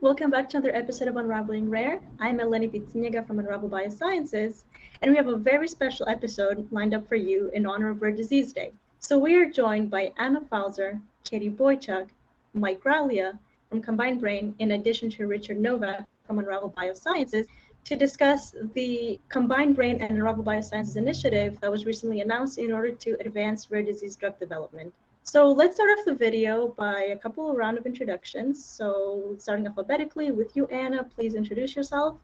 Welcome back to another episode of Unraveling Rare. I'm Eleni Pizziniga from Unravel Biosciences, and we have a very special episode lined up for you in honor of Rare Disease Day. So we are joined by Anna Pfalzer, Katie Boychuck, Mike Graglia from Combined Brain, in addition to Richard Novak from Unravel Biosciences, to discuss the Combined Brain and Unravel Biosciences initiative that was recently announced in order to advance rare disease drug development. So let's start off the video by a couple of round of introductions. So starting alphabetically with you, Anna, please introduce yourself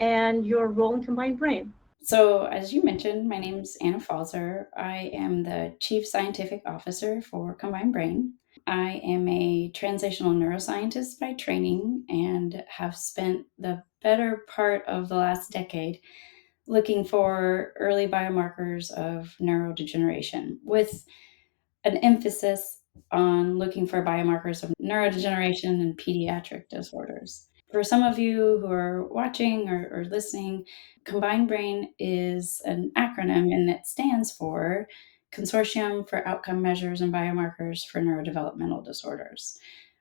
and your role in Combined Brain. So as you mentioned, my name's Anna Pfalzer. I am the Chief Scientific Officer for Combined Brain. I am a translational neuroscientist by training and have spent the better part of the last decade looking for early biomarkers of neurodegeneration with an emphasis on looking for biomarkers of neurodegeneration and pediatric disorders. For some of you who are watching or listening, Combined Brain is an acronym and it stands for Consortium for Outcome Measures and Biomarkers for Neurodevelopmental Disorders.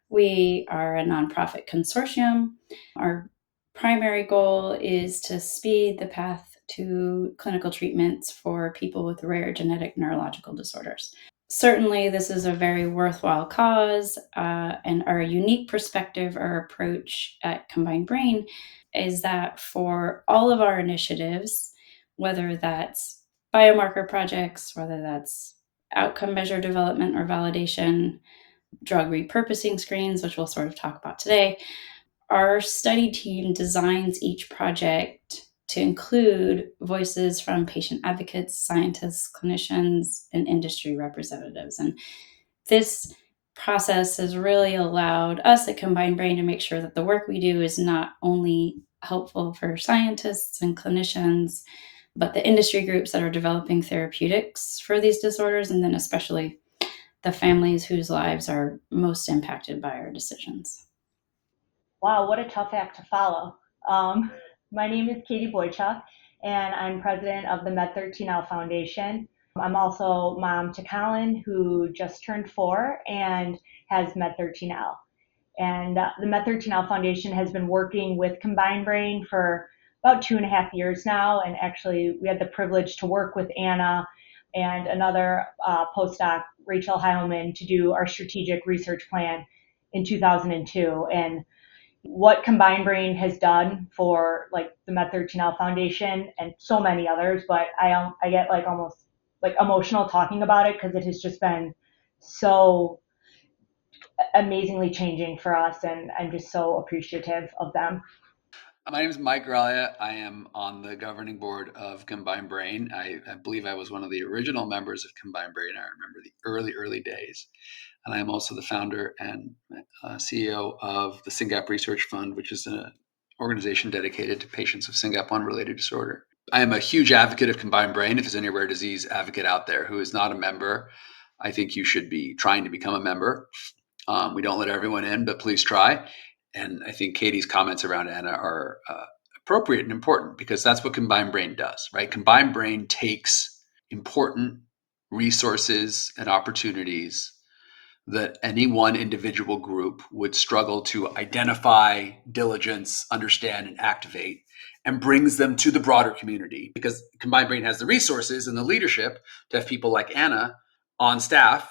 We are a nonprofit consortium. Our primary goal is to speed the path to clinical treatments for people with rare genetic neurological disorders. Certainly, this is a very worthwhile cause, and our unique perspective or approach at Combined Brain is that for all of our initiatives, whether that's biomarker projects, whether that's outcome measure development or validation, drug repurposing screens, which we'll sort of talk about today, our study team designs each project to include voices from patient advocates, scientists, clinicians, and industry representatives. And this process has really allowed us at Combined Brain to make sure that the work we do is not only helpful for scientists and clinicians, but the industry groups that are developing therapeutics for these disorders, and then especially the families whose lives are most impacted by our decisions. Wow, what a tough act to follow. My name is Katie Boychuck, and I'm president of the MED13L Foundation. I'm also mom to Colin, who just turned 4 and has MED13L. And the MED13L Foundation has been working with Combined Brain for about 2.5 years now. And actually, we had the privilege to work with Anna and another postdoc, Rachel Heilman, to do our strategic research plan in 2002. And what Combined Brain has done for like the MED13L Foundation and so many others, but I get like almost like emotional talking about it because it has just been so amazingly changing for us, and I'm just so appreciative of them. My name is Mike Graglia. I am on the governing board of Combined Brain. I believe I was one of the original members of Combined Brain. I remember the early days. And I am also the founder and CEO of the SYNGAP Research Fund, which is an organization dedicated to patients with SYNGAP1-related disorder. I am a huge advocate of Combined Brain. If there's any rare disease advocate out there who is not a member, I think you should be trying to become a member. We don't let everyone in, but please try. And I think Katie's comments around Anna are appropriate and important because that's what Combined Brain does, right? Combined Brain takes important resources and opportunities that any one individual group would struggle to identify, diligence, understand, and activate, and brings them to the broader community because Combined Brain has the resources and the leadership to have people like Anna on staff.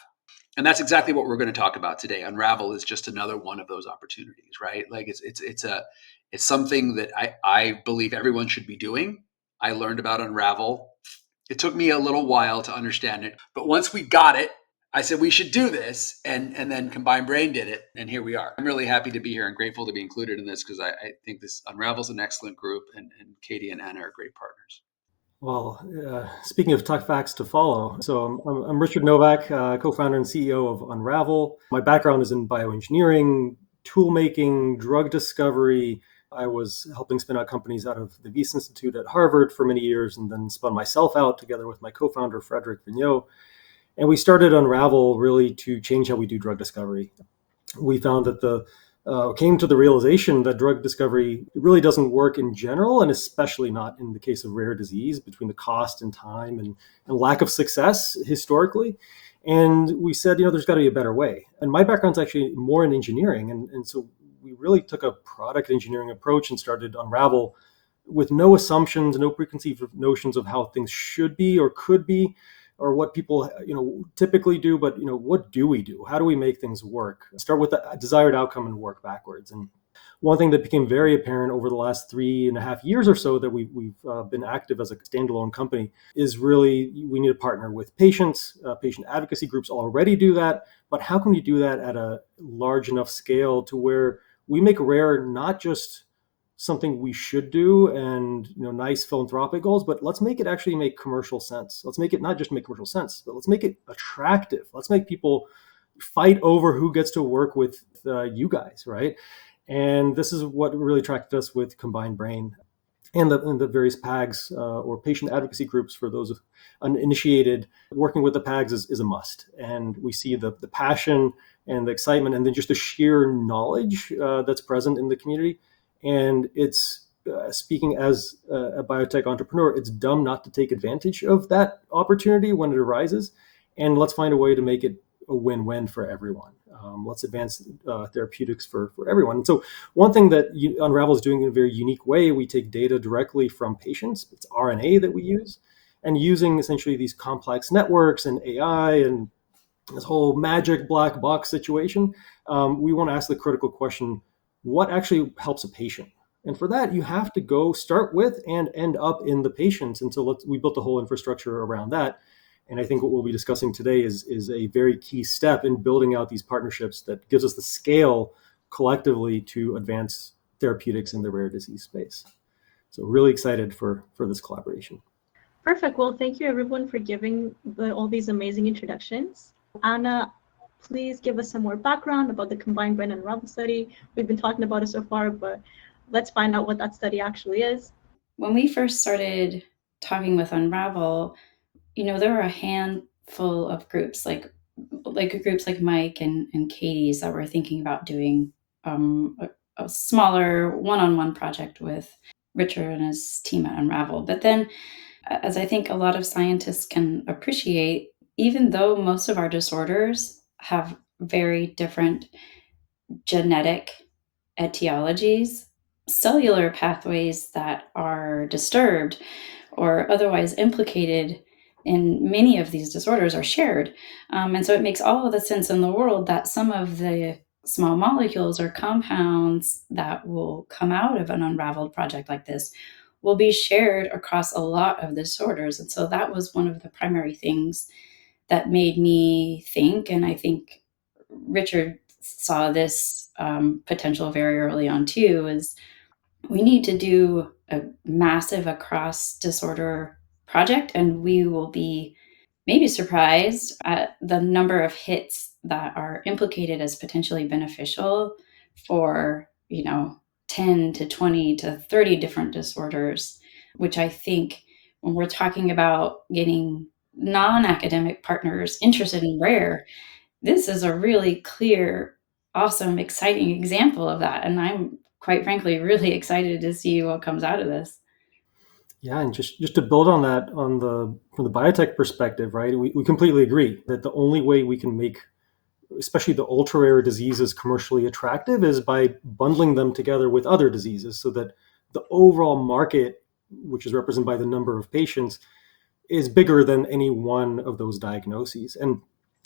And that's exactly what we're going to talk about today. Unravel is just another one of those opportunities, right? Like it's something that I believe everyone should be doing. I learned about Unravel. It took me a little while to understand it, but once we got it, I said we should do this, and then Combined Brain did it, and here we are. I'm really happy to be here and grateful to be included in this because I think this Unravel's an excellent group, and Katie and Anna are great partners. Well, speaking of tough facts to follow, so I'm Richard Novak, co-founder and CEO of Unravel. My background is in bioengineering, tool making, drug discovery. I was helping spin out companies out of the Wyss Institute at Harvard for many years, and then spun myself out together with my co-founder, Frederick Vigneault. And we started Unravel really to change how we do drug discovery. We found that came to the realization that drug discovery really doesn't work in general, and especially not in the case of rare disease, between the cost and time and lack of success historically. And we said, there's got to be a better way. And my background's actually more in engineering. And so we really took a product engineering approach and started Unravel with no assumptions, no preconceived notions of how things should be or could be, or what people typically do. But what do we do? How do we make things work? Start with the desired outcome and work backwards. And one thing that became very apparent over the last 3.5 years or so that we've been active as a standalone company is really we need to partner with patients. Patient advocacy groups already do that, but how can we do that at a large enough scale to where we make rare not just something we should do and nice philanthropic goals, but let's make it actually make commercial sense. Let's make it not just make commercial sense, but let's make it attractive. Let's make people fight over who gets to work with you guys, right? And this is what really attracted us with Combined Brain and the various PAGs or patient advocacy groups. For those uninitiated, working with the PAGs is a must. And we see the passion and the excitement and then just the sheer knowledge that's present in the community. And it's speaking as a biotech entrepreneur, it's dumb not to take advantage of that opportunity when it arises. And let's find a way to make it a win-win for everyone. Let's advance therapeutics for everyone. And so one thing that Unravel is doing in a very unique way, we take data directly from patients. It's RNA that we use, and using essentially these complex networks and AI and this whole magic black box situation, we want to ask the critical question, what actually helps a patient? And for that, you have to go start with and end up in the patients. And so we built a whole infrastructure around that. And I think what we'll be discussing today is a very key step in building out these partnerships that gives us the scale collectively to advance therapeutics in the rare disease space. So really excited for this collaboration. Perfect. Well, thank you everyone for giving all these amazing introductions. Anna, please give us some more background about the Combined Brain and Unravel study. We've been talking about it so far, but let's find out what that study actually is. When we first started talking with Unravel, there were a handful of groups like groups like Mike and Katie's that were thinking about doing a smaller one-on-one project with Richard and his team at Unravel. But then, as I think a lot of scientists can appreciate, even though most of our disorders have very different genetic etiologies, cellular pathways that are disturbed or otherwise implicated in many of these disorders are shared. And so it makes all of the sense in the world that some of the small molecules or compounds that will come out of an unraveled project like this will be shared across a lot of disorders. And so that was one of the primary things that made me think, and I think Richard saw this potential very early on too, is we need to do a massive across disorder project, and we will be maybe surprised at the number of hits that are implicated as potentially beneficial for 10 to 20 to 30 different disorders, which I think when we're talking about getting non-academic partners interested in rare, this is a really clear, awesome, exciting example of that. And I'm quite frankly really excited to see what comes out of this. Yeah, and just to build on that, from the biotech perspective, right? We completely agree that the only way we can make, especially the ultra rare diseases, commercially attractive is by bundling them together with other diseases, so that the overall market, which is represented by the number of patients, is bigger than any one of those diagnoses. And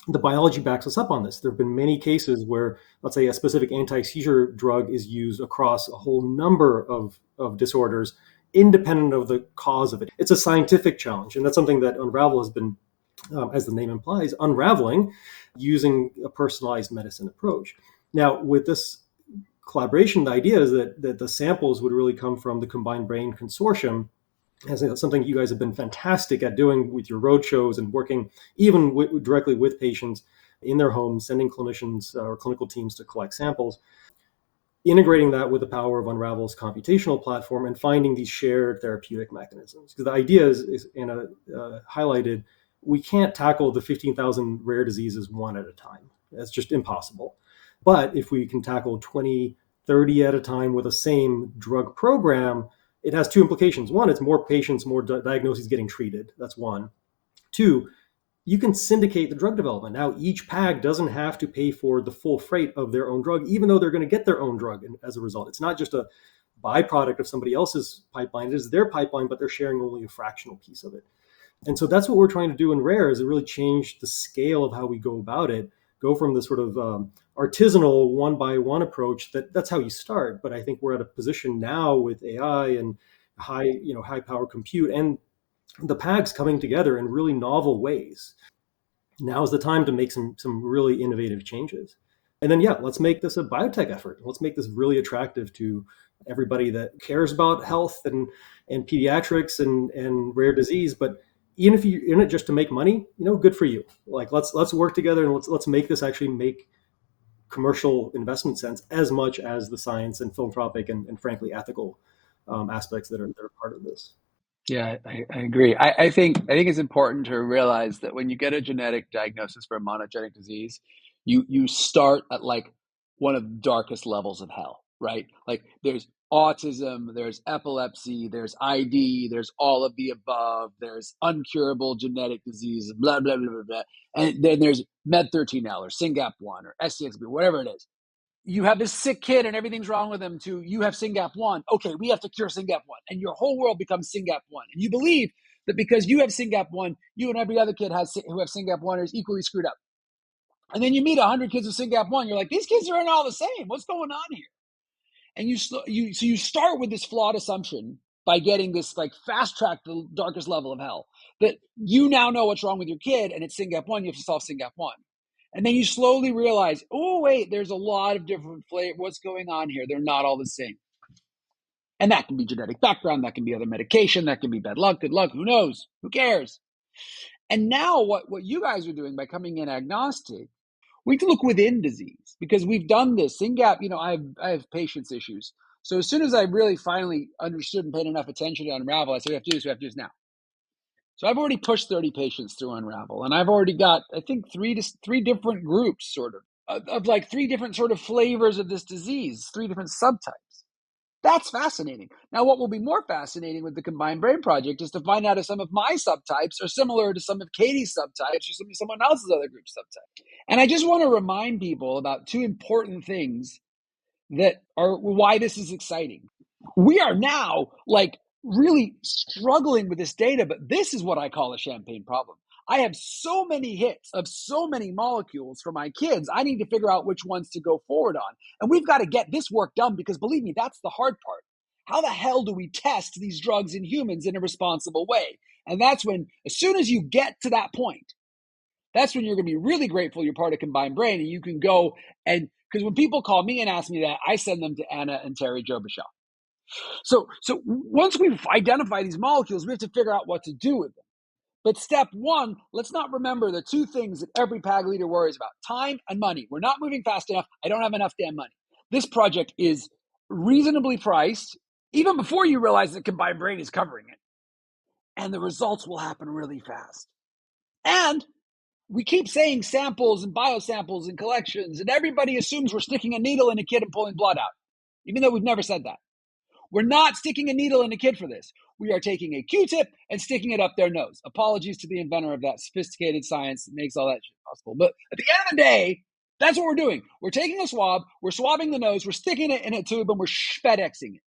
the biology backs us up on this. There have been many cases where, let's say, a specific anti-seizure drug is used across a whole number of disorders, independent of the cause of it. It's a scientific challenge, and that's something that Unravel has been, as the name implies, unraveling using a personalized medicine approach. Now, with this collaboration, the idea is that the samples would really come from the Combined Brain consortium, as something you guys have been fantastic at doing with your roadshows and working even directly with patients in their homes, sending clinicians or clinical teams to collect samples, integrating that with the power of Unravel's computational platform and finding these shared therapeutic mechanisms. Because the idea is Anna highlighted, we can't tackle the 15,000 rare diseases one at a time. That's just impossible. But if we can tackle 20, 30 at a time with the same drug program, it has two implications. One, it's more patients, more diagnoses getting treated. That's one. Two, you can syndicate the drug development. Now, each PAG doesn't have to pay for the full freight of their own drug, even though they're going to get their own drug as a result. It's not just a byproduct of somebody else's pipeline. It is their pipeline, but they're sharing only a fractional piece of it. And so that's what we're trying to do in Rare, is to really change the scale of how we go about it, go from the sort of artisanal one by one approach. That's how you start. But I think we're at a position now with AI and high power compute and the PAGs coming together in really novel ways. Now is the time to make some really innovative changes. And then, let's make this a biotech effort. Let's make this really attractive to everybody that cares about health and pediatrics and rare disease. But even if you're in it just to make money, good for you. Like, let's work together and let's make this actually make commercial investment sense as much as the science and philanthropic and frankly ethical aspects that are part of this. Yeah, I agree. I think it's important to realize that when you get a genetic diagnosis for a monogenic disease, you start at like one of the darkest levels of hell, right? Like there's autism, there's epilepsy, there's ID, there's all of the above, there's uncurable genetic disease, blah, blah, blah, blah, blah. And then there's MED13L or SYNGAP1 or SCXB, whatever it is. You have this sick kid and everything's wrong with him, to you have SYNGAP1. Okay, we have to cure SYNGAP1. And your whole world becomes SYNGAP1. And you believe that because you have SYNGAP1, you and every other kid who have SYNGAP1 is equally screwed up. And then you meet 100 kids with SYNGAP1. You're like, these kids are all the same. What's going on here? And you start with this flawed assumption by getting this like fast track to the darkest level of hell, that you now know what's wrong with your kid and it's SYNGAP1. You have to solve SYNGAP1. And then you slowly realize, oh, wait, there's a lot of different flavors. What's going on here? They're not all the same. And that can be genetic background. That can be other medication. That can be bad luck, good luck. Who knows? Who cares? And now what you guys are doing by coming in agnostic, we can look within disease, because we've done this. SYNGAP, I have patience issues. So as soon as I really finally understood and paid enough attention to Unravel, I said, we have to do this now. So I've already pushed 30 patients through Unravel, and I've already got, I think, three different groups, sort of like three different sort of flavors of this disease, three different subtypes. That's fascinating. Now, what will be more fascinating with the Combined Brain Project is to find out if some of my subtypes are similar to some of Katie's subtypes or someone else's other group subtype. And I just want to remind people about two important things that are why this is exciting. We are now like really struggling with this data, but this is what I call a champagne problem. I have so many hits of so many molecules for my kids. I need to figure out which ones to go forward on. And we've got to get this work done, because believe me, that's the hard part. How the hell do we test these drugs in humans in a responsible way? And that's when, as soon as you get to that point, that's when you're going to be really grateful you're part of Combined Brain, and you can go and, because when people call me and ask me that, I send them to Anna and Terry Jobichon. So once we've identified these molecules, we have to figure out what to do with them. But step one, let's not remember the two things that every PAG leader worries about: time and money. We're not moving fast enough. I don't have enough damn money. This project is reasonably priced, even before you realize that Combined Brain is covering it. And the results will happen really fast. And we keep saying samples and biosamples and collections, and everybody assumes we're sticking a needle in a kid and pulling blood out, even though we've never said that. We're not sticking a needle in a kid for this. We are taking a Q-tip and sticking it up their nose. Apologies to the inventor of that sophisticated science that makes all that shit possible. But at the end of the day, that's what we're doing. We're taking a swab, we're swabbing the nose, we're sticking it in a tube, and we're FedExing it.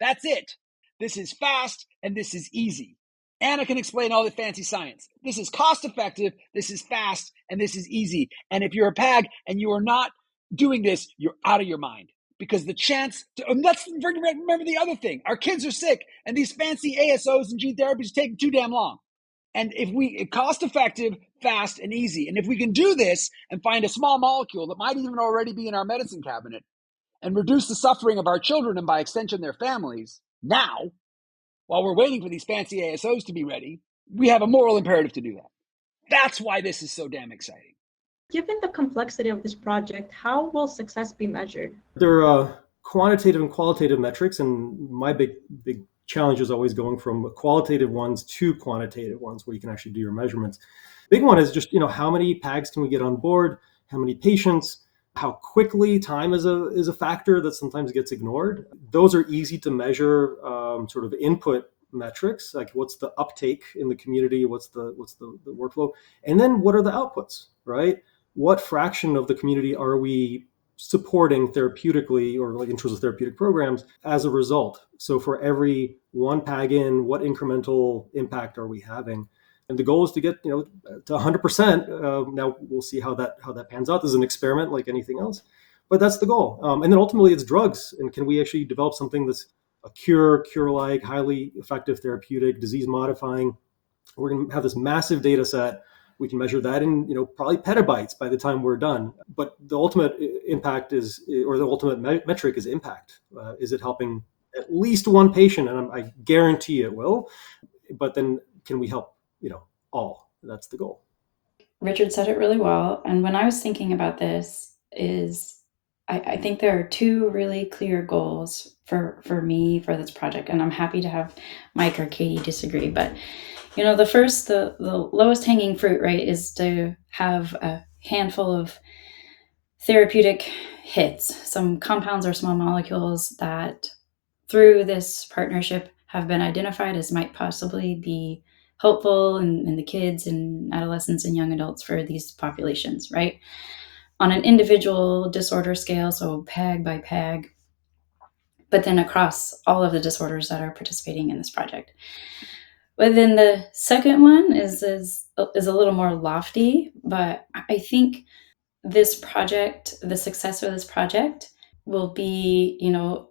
That's it. This is fast, and this is easy. Anna can explain all the fancy science. This is cost effective, this is fast, and this is easy. And if you're a PAG and you are not doing this, you're out of your mind. Because the chance to, let's remember the other thing. Our kids are sick, and these fancy ASOs and gene therapies are taking too damn long. And if cost effective, fast, and easy, and if we can do this and find a small molecule that might even already be in our medicine cabinet and reduce the suffering of our children and by extension their families now, while we're waiting for these fancy ASOs to be ready, we have a moral imperative to do that. That's why this is so damn exciting. Given the complexity of this project, how will success be measured? There are quantitative and qualitative metrics, and my big challenge is always going from qualitative ones to quantitative ones where you can actually do your measurements. Big one is just, how many PAGs can we get on board? How many patients? How quickly? Time is a factor that sometimes gets ignored. Those are easy to measure sort of input metrics, like what's the uptake in the community, what's the workflow, and then what are the outputs, right? What fraction of the community are we supporting therapeutically, or like in terms of therapeutic programs as a result? So for every one PAG in, what incremental impact are we having? And the goal is to get to 100%. Now we'll see how that pans out. This is an experiment like anything else, but that's the goal. And then ultimately it's drugs. And can we actually develop something that's a cure-like, highly effective therapeutic, disease modifying? We're going to have this massive data set. We can measure that in probably petabytes by the time we're done. But the ultimate impact is, or the ultimate metric is impact. Is it helping at least one patient? And I guarantee it will. But then can we help all? That's the goal. Richard said it really well. And when I was thinking about this I think there are two really clear goals for me for this project. And I'm happy to have Mike or Katie disagree. But, the first, the lowest hanging fruit, right, is to have a handful of therapeutic hits, some compounds or small molecules that through this partnership have been identified as might possibly be helpful in the kids and adolescents and young adults for these populations, right? On an individual disorder scale, so PAG by PAG, but then across all of the disorders that are participating in this project. But then the second one is a little more lofty, but I think this project, the success of this project, will be,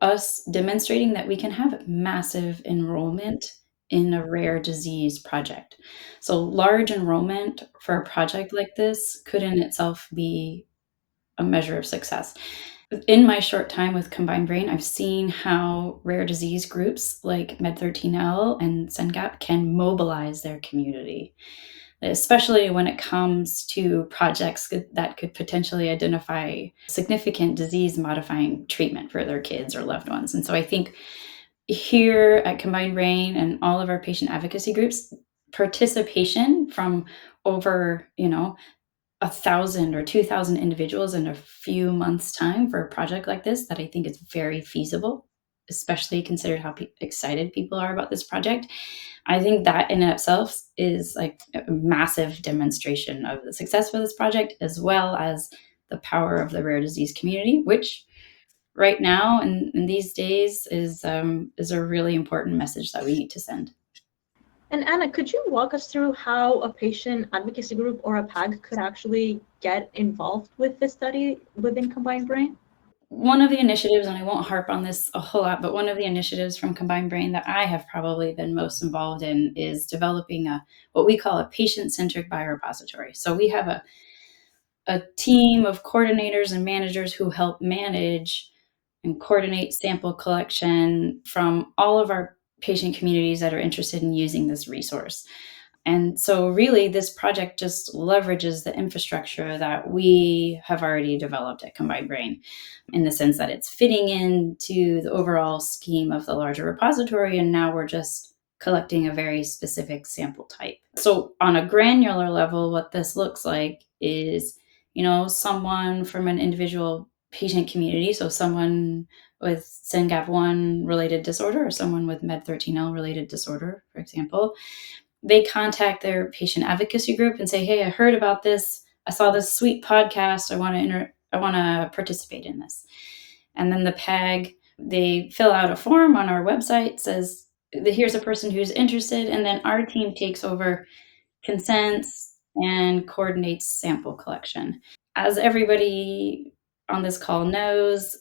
us demonstrating that we can have massive enrollment in a rare disease project. So large enrollment for a project like this could in itself be a measure of success. In my short time with Combined Brain, I've seen how rare disease groups like MED13L and SENGAP can mobilize their community, especially when it comes to projects that could potentially identify significant disease-modifying treatment for their kids or loved ones. And so I think here at Combined Brain and all of our patient advocacy groups, participation from over, 1,000 or 2,000 individuals in a few months' time for a project like this that I think is very feasible, especially considered how excited people are about this project. I think that in itself is like a massive demonstration of the success of this project, as well as the power of the rare disease community, which right now in these days is a really important message that we need to send. And Anna, could you walk us through how a patient advocacy group or a PAG could actually get involved with this study within Combined Brain? One of the initiatives, and I won't harp on this a whole lot, but one of the initiatives from Combined Brain that I have probably been most involved in is developing what we call a patient-centered biorepository. So we have a team of coordinators and managers who help manage and coordinate sample collection from all of our patient communities that are interested in using this resource. And so really this project just leverages the infrastructure that we have already developed at Combined Brain, in the sense that it's fitting into the overall scheme of the larger repository. And now we're just collecting a very specific sample type. So on a granular level, what this looks like is, someone from an individual patient community. So someone with SYNGAP1 related disorder or someone with MED13L related disorder, for example, they contact their patient advocacy group and say, "Hey, I heard about this. I saw this sweet podcast. I want to participate in this." And then the PAG, they fill out a form on our website, says, "Here's a person who's interested," and then our team takes over, consents, and coordinates sample collection. As everybody on this call knows,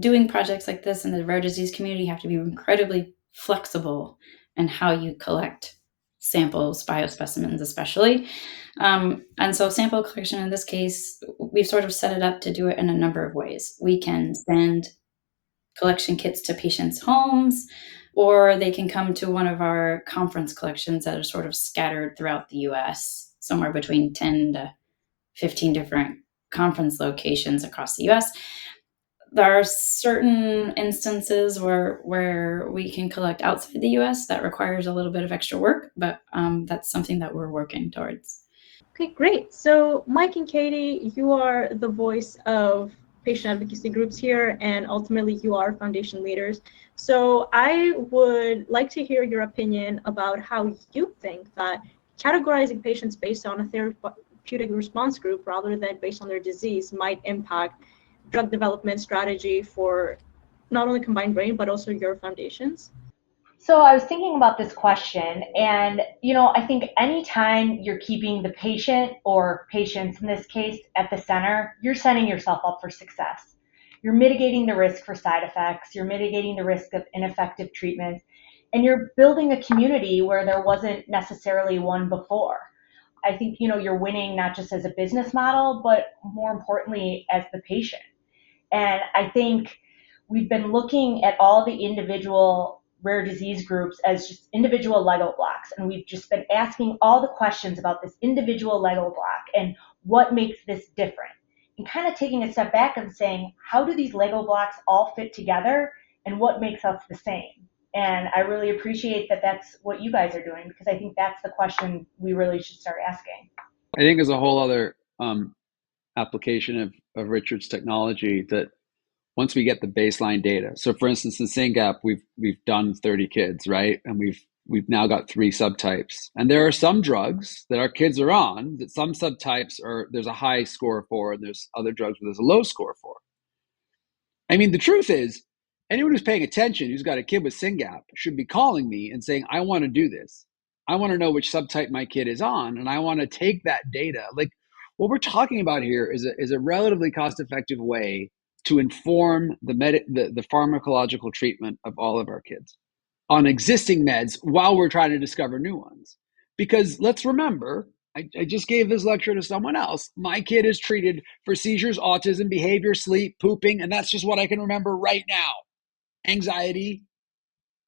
doing projects like this in the rare disease community have to be incredibly flexible in how you collect samples, biospecimens especially. And so sample collection in this case, we've sort of set it up to do it in a number of ways. We can send collection kits to patients' homes, or they can come to one of our conference collections that are sort of scattered throughout the US, somewhere between 10 to 15 different conference locations across the US. There are certain instances where we can collect outside the US that requires a little bit of extra work, but that's something that we're working towards. Okay, great. So Mike and Katie, you are the voice of patient advocacy groups here, and ultimately you are foundation leaders. So I would like to hear your opinion about how you think that categorizing patients based on a therapeutic response group rather than based on their disease might impact drug development strategy for not only Combined Brain, but also your foundations. So I was thinking about this question, and I think anytime you're keeping the patient, or patients in this case, at the center, you're setting yourself up for success. You're mitigating the risk for side effects, you're mitigating the risk of ineffective treatments, and you're building a community where there wasn't necessarily one before. I think you're winning not just as a business model, but more importantly as the patient. And I think we've been looking at all the individual rare disease groups as just individual Lego blocks. And we've just been asking all the questions about this individual Lego block and what makes this different. And kind of taking a step back and saying, how do these Lego blocks all fit together and what makes us the same? And I really appreciate that that's what you guys are doing, because I think that's the question we really should start asking. I think there's a whole other application of Richard's technology that once we get the baseline data. So for instance, in SYNGAP, we've done 30 kids, right? And we've now got 3 subtypes. And there are some drugs that our kids are on that some subtypes there's a high score for, and there's other drugs where there's a low score for. I mean, the truth is, anyone who's paying attention, who's got a kid with SYNGAP, should be calling me and saying, I want to do this. I want to know which subtype my kid is on, and I want to take that data. Like, what we're talking about here is a relatively cost-effective way to inform the pharmacological treatment of all of our kids on existing meds while we're trying to discover new ones. Because let's remember, I just gave this lecture to someone else. My kid is treated for seizures, autism, behavior, sleep, pooping, and that's just what I can remember right now. Anxiety.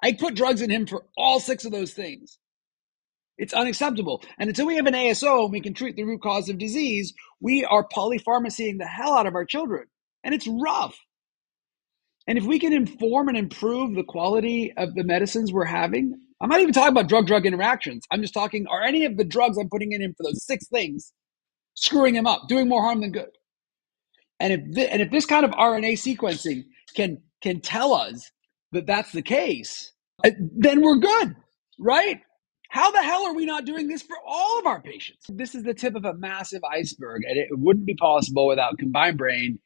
I put drugs in him for all 6 of those things. It's unacceptable. And until we have an ASO and we can treat the root cause of disease, we are polypharmacying the hell out of our children. And it's rough. And if we can inform and improve the quality of the medicines we're having, I'm not even talking about drug-drug interactions. I'm just talking, are any of the drugs I'm putting in him for those 6 things screwing him up, doing more harm than good? And if this kind of RNA sequencing can tell us that that's the case, then we're good, right? How the hell are we not doing this for all of our patients? This is the tip of a massive iceberg, and it wouldn't be possible without Combined Brain.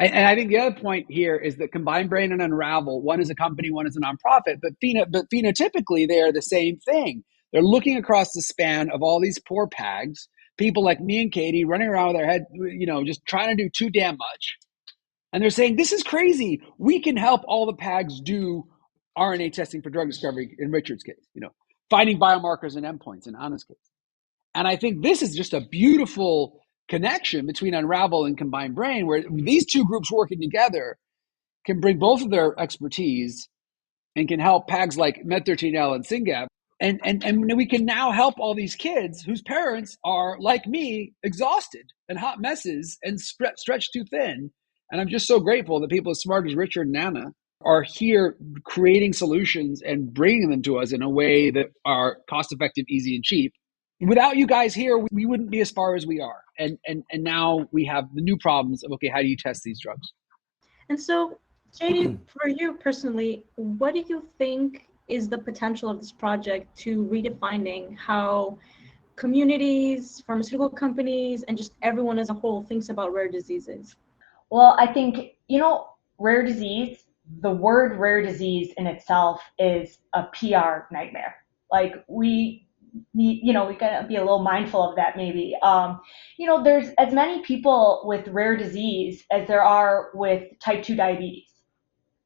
And I think the other point here is that Combined Brain and Unravel, one is a company, one is a nonprofit, but phenotypically, they are the same thing. They're looking across the span of all these poor PAGs, people like me and Katie running around with their head, just trying to do too damn much. And they're saying, this is crazy. We can help all the PAGs do RNA testing for drug discovery in Richard's case, finding biomarkers and endpoints in Anna's case. And I think this is just a beautiful connection between Unravel and Combined Brain, where these 2 groups working together can bring both of their expertise and can help PAGs like MED13L and SYNGAP. And we can now help all these kids whose parents are, like me, exhausted and hot messes and stretched too thin. And I'm just so grateful that people as smart as Richard and Anna are here creating solutions and bringing them to us in a way that are cost-effective, easy, and cheap. Without you guys here, we wouldn't be as far as we are. And now we have the new problems of, okay, how do you test these drugs? And so, Katie, for you personally, what do you think is the potential of this project to redefining how communities, pharmaceutical companies, and just everyone as a whole thinks about rare diseases? Well, I think, rare disease, the word rare disease in itself is a PR nightmare. Like, we gotta be a little mindful of that maybe. There's as many people with rare disease as there are with type 2 diabetes.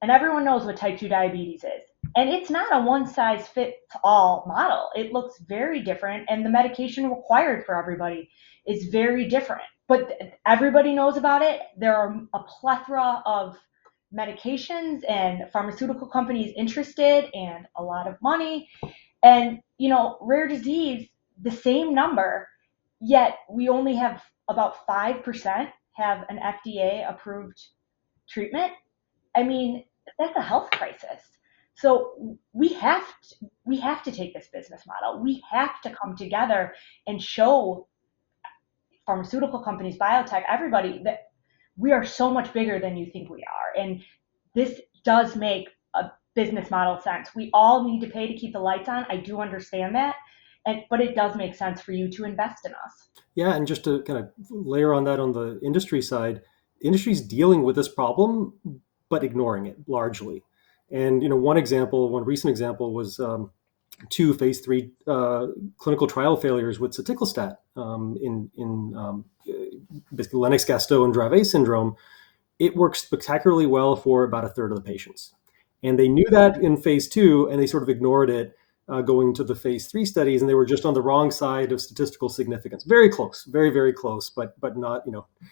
And everyone knows what type 2 diabetes is. And it's not a one-size-fits-all model. It looks very different, and the medication required for everybody is very different. But everybody knows about it. There are a plethora of medications and pharmaceutical companies interested, and a lot of money. And, rare disease, the same number, yet we only have about 5% have an FDA-approved treatment. I mean, that's a health crisis. So we have to take this business model. We have to come together and show pharmaceutical companies, biotech, everybody, that we are so much bigger than you think we are. And this does make a business model sense. We all need to pay to keep the lights on. I do understand that. But it does make sense for you to invest in us. Yeah, and just to kind of layer on that on the industry side, the industry's dealing with this problem, but ignoring it largely. And one recent example was two phase 3 clinical trial failures with soticlestat in basically Lennox-Gastaut and Dravet syndrome. It works spectacularly well for about a third of the patients. And they knew that in phase 2, and they sort of ignored it going to the phase 3 studies, and they were just on the wrong side of statistical significance. Very close, very, very close, but not,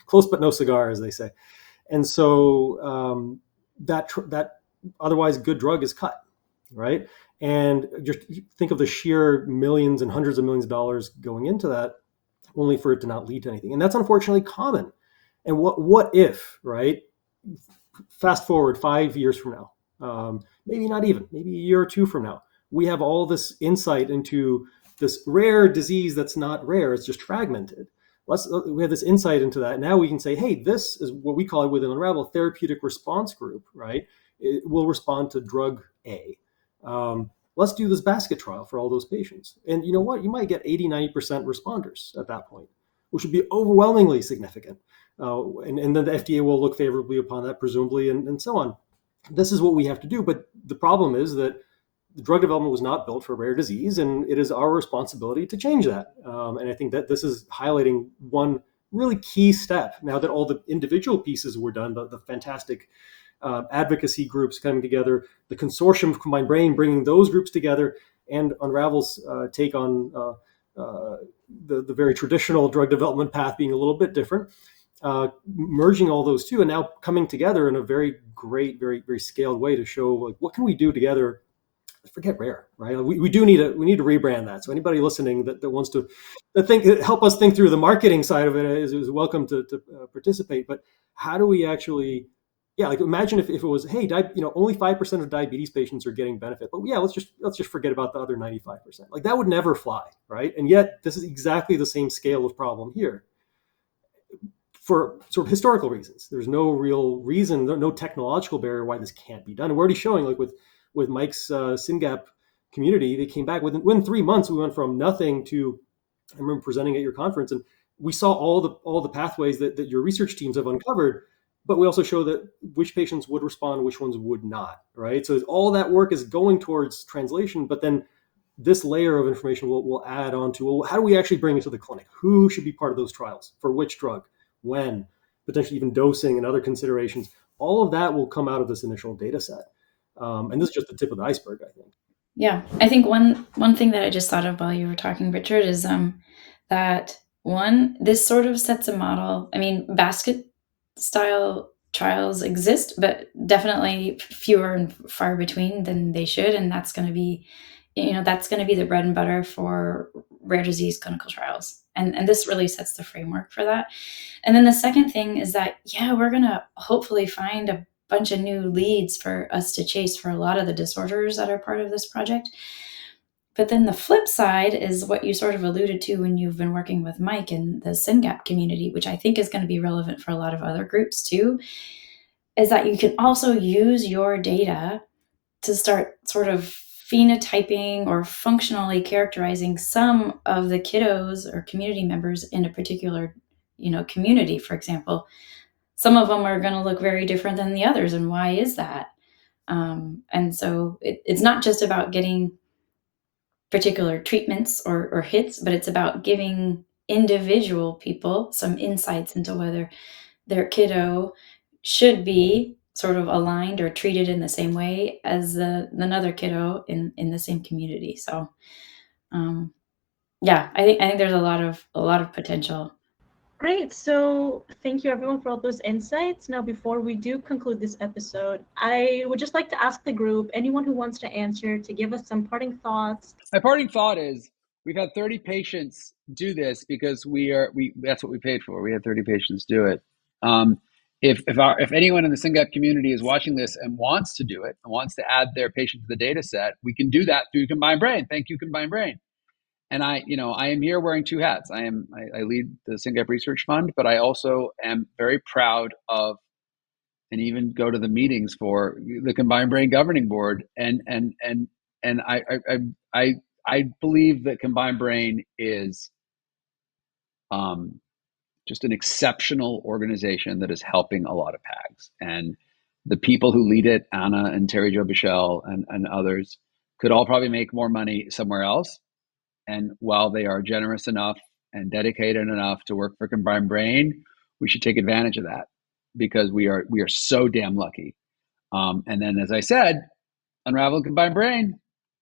close but no cigar, as they say. And so that otherwise good drug is cut, right? And just think of the sheer millions and hundreds of millions of dollars going into that, only for it to not lead to anything. And that's unfortunately common. And what if, right? Fast forward 5 years from now, maybe not even, maybe a year or two from now, we have all this insight into this rare disease that's not rare, it's just fragmented. We have this insight into that. Now we can say, hey, this is what we call it within Unravel, therapeutic response group, right? It will respond to drug A. Let's do this basket trial for all those patients. And you know what? You might get 80, 90% responders at that point, which would be overwhelmingly significant. And then the FDA will look favorably upon that, presumably, and so on. This is what we have to do. But the problem is that the drug development was not built for rare disease, and it is our responsibility to change that. And I think that this is highlighting one really key step. Now that all the individual pieces were done, the fantastic advocacy groups coming together, the consortium of Combined Brain bringing those groups together, and Unravel's take on the very traditional drug development path being a little bit different. Merging all those two and now coming together in a very great, very, very scaled way to show like what can we do together. Forget rare, right? We need to rebrand that. So anybody listening that wants to help us think through the marketing side of it is welcome to participate. But how do we actually, like imagine if it was, hey, only 5% of diabetes patients are getting benefit, but let's just forget about the other 95%. Like that would never fly, right? And yet this is exactly the same scale of problem here. For sort of historical reasons, there's no real reason, no technological barrier why this can't be done. And we're already showing, like with Mike's SYNGAP community, they came back within 3 months. We went from nothing to, I remember presenting at your conference, and we saw all the pathways that your research teams have uncovered. But we also show that which patients would respond, which ones would not, right? So all that work is going towards translation, but then this layer of information will add on to, well, how do we actually bring it to the clinic? Who should be part of those trials? For which drug? When? Potentially even dosing and other considerations. All of that will come out of this initial data set. And this is just the tip of the iceberg, I think. Yeah, I think one thing that I just thought of while you were talking, Richard, is that this sort of sets a model. I mean, basket style trials exist, but definitely fewer and far between than they should, and that's going to be, the bread and butter for rare disease clinical trials. And this really sets the framework for that. And then the second thing is that, we're going to hopefully find a bunch of new leads for us to chase for a lot of the disorders that are part of this project. But then the flip side is what you sort of alluded to when you've been working with Mike in the SYNGAP community, which I think is going to be relevant for a lot of other groups too, is that you can also use your data to start sort of phenotyping or functionally characterizing some of the kiddos or community members in a particular, community. For example, some of them are going to look very different than the others. And why is that? And so it's not just about getting particular treatments or hits, but it's about giving individual people some insights into whether their kiddo should be sort of aligned or treated in the same way as another kiddo in the same community. So, I think there's a lot of potential. Great. So thank you everyone for all those insights. Now, before we do conclude this episode, I would just like to ask the group, anyone who wants to answer, to give us some parting thoughts. My parting thought is we've had 30 patients do this because that's what we paid for. We had 30 patients do it. If anyone in the SYNGAP community is watching this and wants to do it and wants to add their patient to the data set, we can do that through Combined Brain. Thank you, Combined Brain. And I am here wearing two hats. I lead the SYNGAP Research Fund, but I also am very proud of, and even go to the meetings for the Combined Brain Governing Board. And I believe that Combined Brain is just an exceptional organization that is helping a lot of PAGs. And the people who lead it, Anna and Terry Jo Bichelle and others, could all probably make more money somewhere else. And while they are generous enough and dedicated enough to work for Combined Brain, we should take advantage of that, because we are so damn lucky. And then, as I said, Unravel and Combined Brain,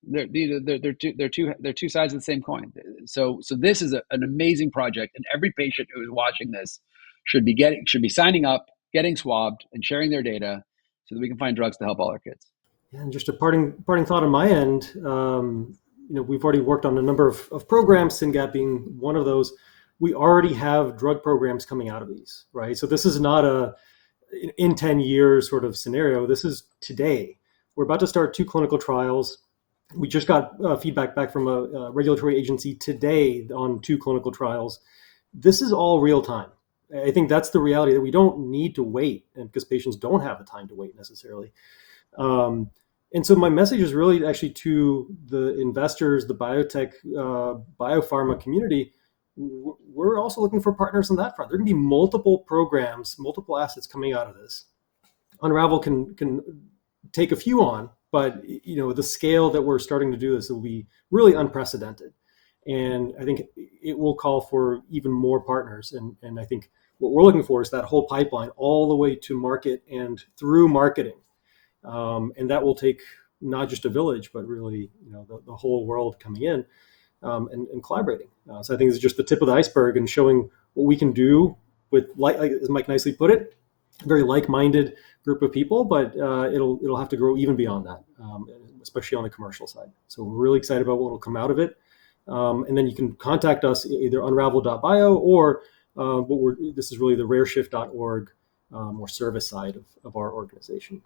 they're two sides of the same coin. So this is an amazing project, and every patient who is watching this should be signing up, getting swabbed, and sharing their data so that we can find drugs to help all our kids. Yeah, and just a parting thought on my end. We've already worked on a number of programs, SYNGAP being one of those. We already have drug programs coming out of these, right? So this is not a in 10 years sort of scenario. This is today. We're about to start 2 clinical trials. We just got feedback back from a regulatory agency today on 2 clinical trials. This is all real time. I think that's the reality, that we don't need to wait, and because patients don't have the time to wait necessarily. And so my message is really actually to the investors, the biotech, biopharma community. We're also looking for partners on that front. There can be multiple programs, multiple assets coming out of this. Unravel can take a few on, but the scale that we're starting to do this will be really unprecedented. And I think it will call for even more partners. And I think what we're looking for is that whole pipeline all the way to market and through marketing. And that will take not just a village, but really, the whole world coming in and collaborating. So I think it's just the tip of the iceberg, and showing what we can do with, like as Mike nicely put it, a very like-minded group of people. But it'll have to grow even beyond that, especially on the commercial side. So we're really excited about what will come out of it. And then you can contact us either unravel.bio or this is really the rareshift.org or service side of our organization.